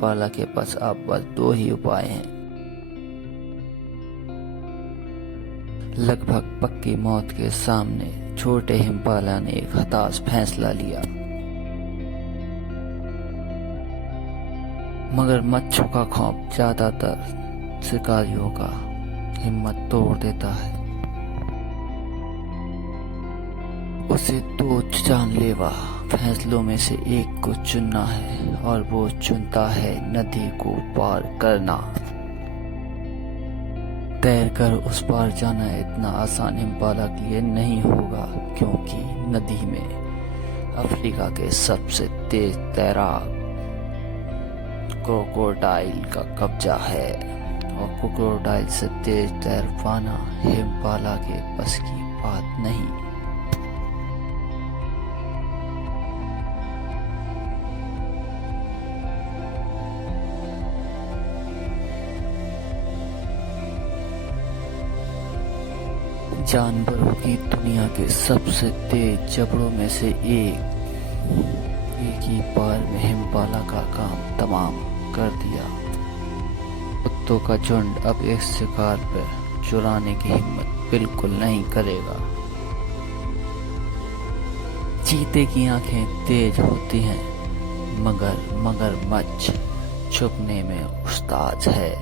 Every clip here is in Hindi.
हिमपाला के पास अब बस दो ही उपाय हैं। लगभग पक्की मौत के सामने छोटे हिमपाला ने एक हताश फैसला लिया। मगरमच्छों का खौफ ज्यादातर शिकारियों का हिम्मत तोड़ देता है। उसे दो जानलेवा फैसलों में से एक को चुनना है और वो चुनता है नदी को पार करना। तैरकर उस पार जाना इतना आसान हिमपाला के लिए नहीं होगा, क्योंकि नदी में अफ्रीका के सबसे तेज तैराक क्रोकोडाइल का कब्जा है और क्रोकोडाइल से तेज तैर पाना हिमपाला के बस की बात नहीं। जानवरों की दुनिया के सबसे तेज जबड़ों में से एक ही बार में हिमपाला का काम तमाम कर दिया। कुत्तों का झुंड अब एक शिकार पर चुराने की हिम्मत बिल्कुल नहीं करेगा। चीते की आंखें तेज होती हैं, मगर मगरमच्छ छुपने में उस्ताद है।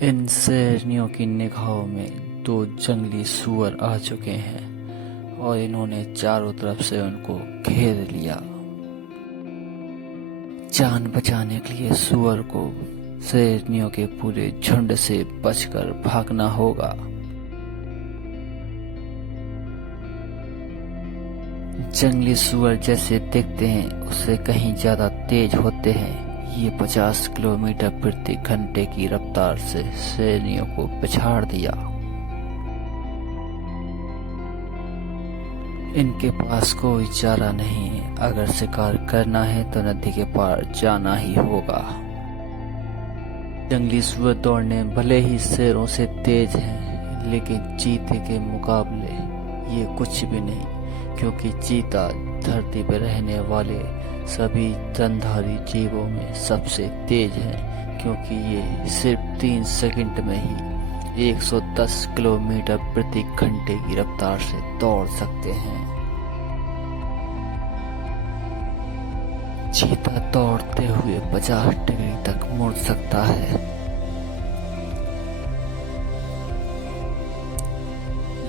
इन शेरनियों की निगाहों में दो जंगली सूअर आ चुके हैं और इन्होंने चारों तरफ से उनको घेर लिया। जान बचाने के लिए सूअर को शेरनियों के पूरे झुंड से बचकर भागना होगा। जंगली सूअर जैसे दिखते हैं उससे कहीं ज्यादा तेज होते हैं। ये 50 किलोमीटर प्रति घंटे की रफ्तार से शेरनियों को पछाड़ दिया। इनके पास कोई चारा नहीं है। अगर शिकार करना है तो नदी के पार जाना ही होगा। जंगली सूअर दौड़ने भले ही शेरों से तेज हैं, लेकिन चीते के मुकाबले ये कुछ भी नहीं, क्योंकि चीता धरती पर रहने वाले सभी स्तनधारी जीवों में सबसे तेज है, क्योंकि ये सिर्फ 3 सेकंड में ही 110 किलोमीटर प्रति घंटे की रफ्तार से दौड़ सकते हैं। चीता दौड़ते हुए 50 डिग्री तक मुड़ सकता है,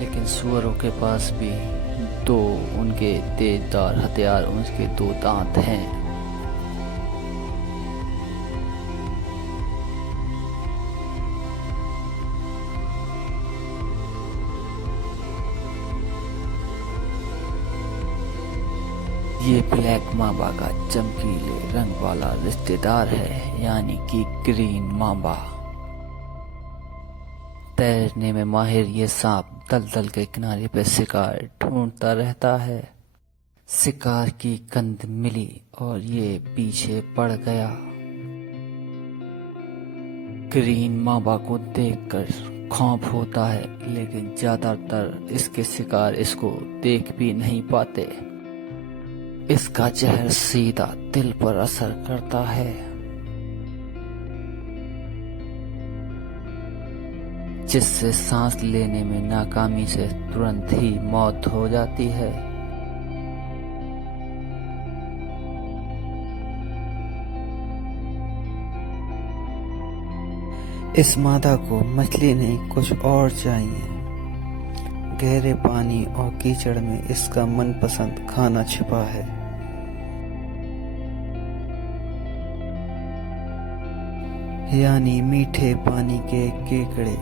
लेकिन सूअरों के पास भी दो उनके तेजदार हथियार, उनके 2 दांत हैं। ये ब्लैक मांबा का चमकीले रंग वाला रिश्तेदार है, यानी कि ग्रीन मांबा। तैरने में माहिर ये सांप दलदल के किनारे पर शिकार ढूंढता रहता है। शिकार की गंध मिली और ये पीछे पड़ गया। ग्रीन मांबा को देखकर खौफ होता है, लेकिन ज्यादातर इसके शिकार इसको देख भी नहीं पाते। इसका जहर सीधा दिल पर असर करता है, जिससे सांस लेने में नाकामी से तुरंत ही मौत हो जाती है। इस मादा को मछली नहीं कुछ और चाहिए। गहरे पानी और कीचड़ में इसका मनपसंद खाना छिपा है। यानी मीठे पानी के केकड़े।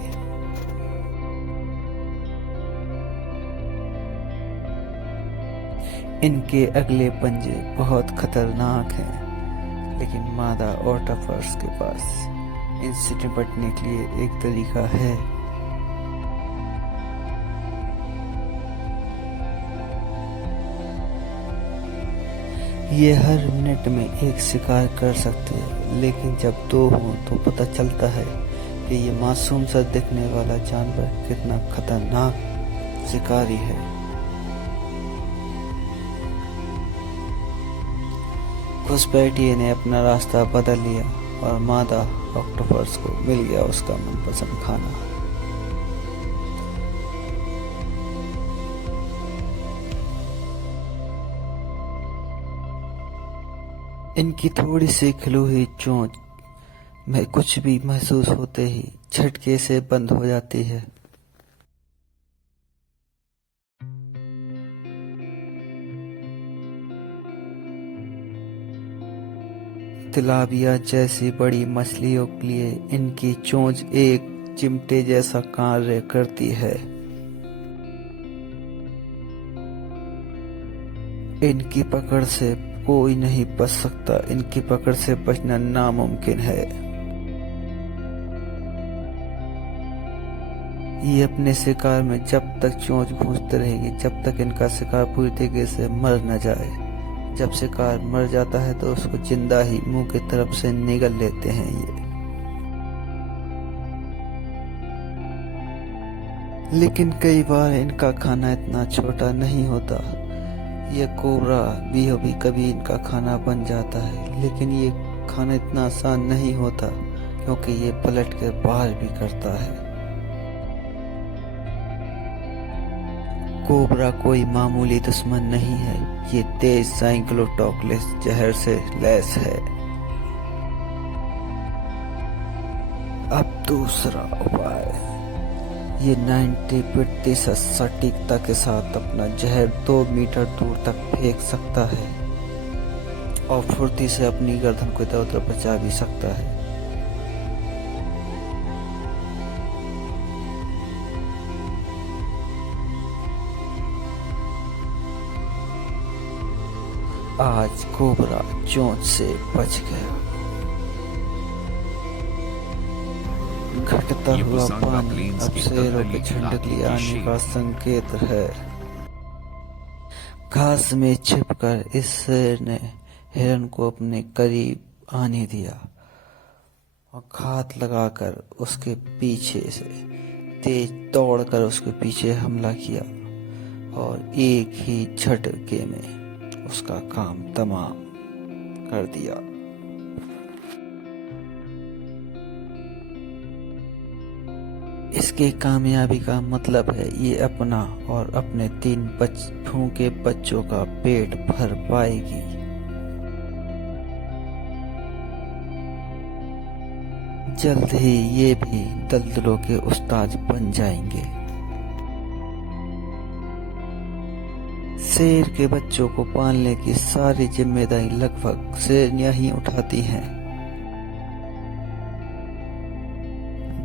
इनके अगले पंजे बहुत खतरनाक हैं, लेकिन मादा ऑक्टोपस के पास इनसे निपटने के लिए एक तरीका है। ये हर मिनट में एक शिकार कर सकते हैं, लेकिन जब 2 हों तो पता चलता है कि ये मासूम सा दिखने वाला जानवर कितना खतरनाक शिकारी है। घुसपैठिए ने अपना रास्ता बदल लिया और मादा ऑक्टोपस को मिल गया उसका मनपसंद खाना। इनकी थोड़ी सी खिली हुई चोंच में कुछ भी महसूस होते ही झटके से बंद हो जाती है। तिलापिया जैसी बड़ी मछलियों के लिए इनकी चोंच एक चिमटे जैसा कार्य करती है। इनकी पकड़ से कोई नहीं बच सकता, इनकी पकड़ से बचना नामुमकिन है। ये अपने शिकार में जब तक चोंच घूंसते रहेगी जब तक इनका शिकार पूरी तरीके से मर न जाए। जब शिकार मर जाता है तो उसको जिंदा ही मुंह की तरफ से निगल लेते हैं ये। लेकिन कई बार इनका खाना इतना छोटा नहीं होता। ये कोबरा भी कभी इनका खाना बन जाता है, लेकिन ये खाना इतना आसान नहीं होता क्योंकि ये पलट कर बाहर भी करता है। कोबरा कोई मामूली दुश्मन नहीं है, ये तेज साइक्लोटोक्सिस जहर से लैस है। अब दूसरा उपाय, ये 90% सटीकता के साथ अपना जहर 2 मीटर दूर तक फेंक सकता है और फुर्ती से अपनी गर्दन को इधर उधर बचा भी सकता है। आज कोबरा चोंच से बच गया। घटता हुआ पानी अब शेरों के झुंड के आने का संकेत है। घास में छिपकर इस शेर ने हिरन को अपने करीब आने दिया और घात लगाकर उसके पीछे से तेज दौड़कर उसके पीछे हमला किया और एक ही झटके में उसका काम तमाम कर दिया। इसके कामयाबी का मतलब है ये अपना और अपने 3 भूखे बच्चों का पेट भर पाएगी। जल्द ही ये भी दलदलों के उस्ताद बन जाएंगे। शेर के बच्चों को पालने की सारी जिम्मेदारी लगभग शेरनियां ही उठाती हैं।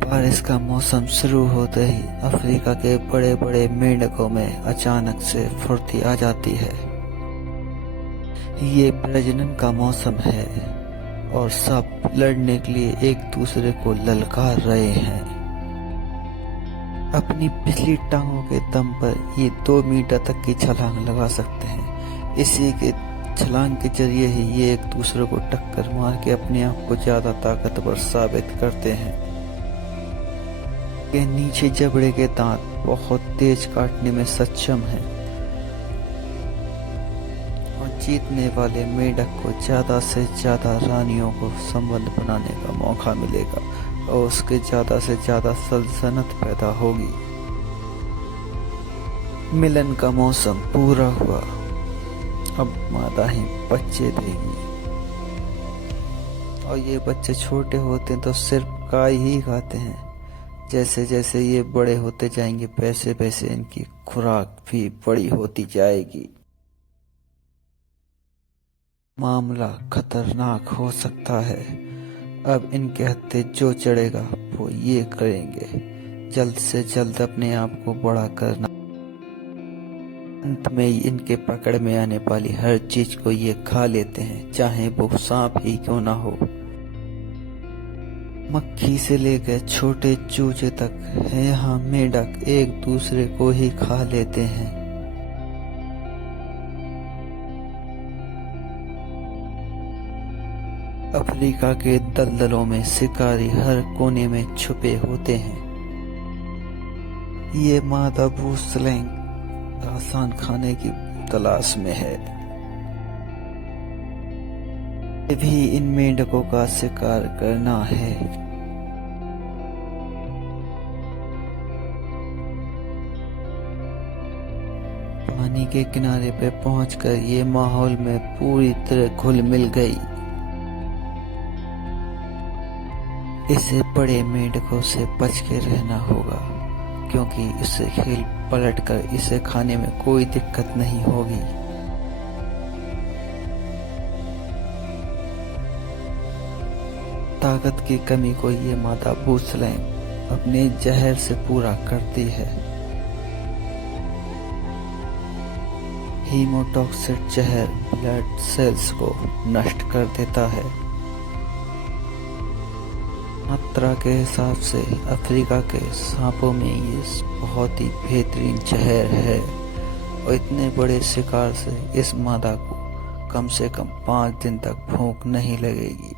बारिश का मौसम शुरू होते ही अफ्रीका के बड़े बड़े मेंढकों में अचानक से फुर्ती आ जाती है। ये प्रजनन का मौसम है और सब लड़ने के लिए एक दूसरे को ललकार रहे हैं। अपनी पिछली टांगों के दम पर ये 2 मीटर तक की छलांग लगा सकते हैं। इसी के छलांग के जरिए ही ये एक दूसरे को टक्कर मार के अपने आप को ज्यादा ताकतवर साबित करते हैं। के नीचे जबड़े के दांत बहुत तेज काटने में सक्षम हैं और जीतने वाले मेंढक को ज्यादा से ज्यादा रानियों को संबंध बनाने का मौका मिलेगा और उसके ज्यादा से ज्यादा सल्तनत पैदा होगी। मिलन का मौसम पूरा हुआ, अब मादा ही बच्चे देगी और ये बच्चे छोटे होते हैं तो सिर्फ गाय ही खाते हैं। जैसे जैसे ये बड़े होते जाएंगे वैसे वैसे इनकी खुराक भी बड़ी होती जाएगी। मामला खतरनाक हो सकता है। अब इनके हत्थे जो चढ़ेगा वो ये करेंगे, जल्द से जल्द अपने आप को बड़ा करना। अंत में इनके पकड़ में आने वाली हर चीज को ये खा लेते हैं, चाहे वो सांप ही क्यों ना हो। मक्खी से लेकर छोटे चूजे तक है, यहाँ मेंढक एक दूसरे को ही खा लेते हैं। अफ्रीका के दलदलों में शिकारी हर कोने में छुपे होते हैं। ये मादा भूस्खलन आसान खाने की तलाश में है। ये भी इन मेंढकों का शिकार करना है। पानी के किनारे पे पहुंचकर ये माहौल में पूरी तरह घुल मिल गई। इसे बड़े मेंढकों से बच के रहना होगा, क्योंकि इसे हिल पलट कर इसे खाने में कोई दिक्कत नहीं होगी। ताकत की कमी को ये मादा भूस्खलन अपने जहर से पूरा करती है। हीमोटॉक्सिक जहर ब्लड सेल्स को नष्ट कर देता है। मात्रा के हिसाब से अफ्रीका के सांपों में ये बहुत ही बेहतरीन जहर है और इतने बड़े शिकार से इस मादा को कम से कम 5 दिन तक भूख नहीं लगेगी।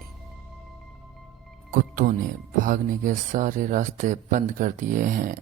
कुत्तों ने भागने के सारे रास्ते बंद कर दिए हैं।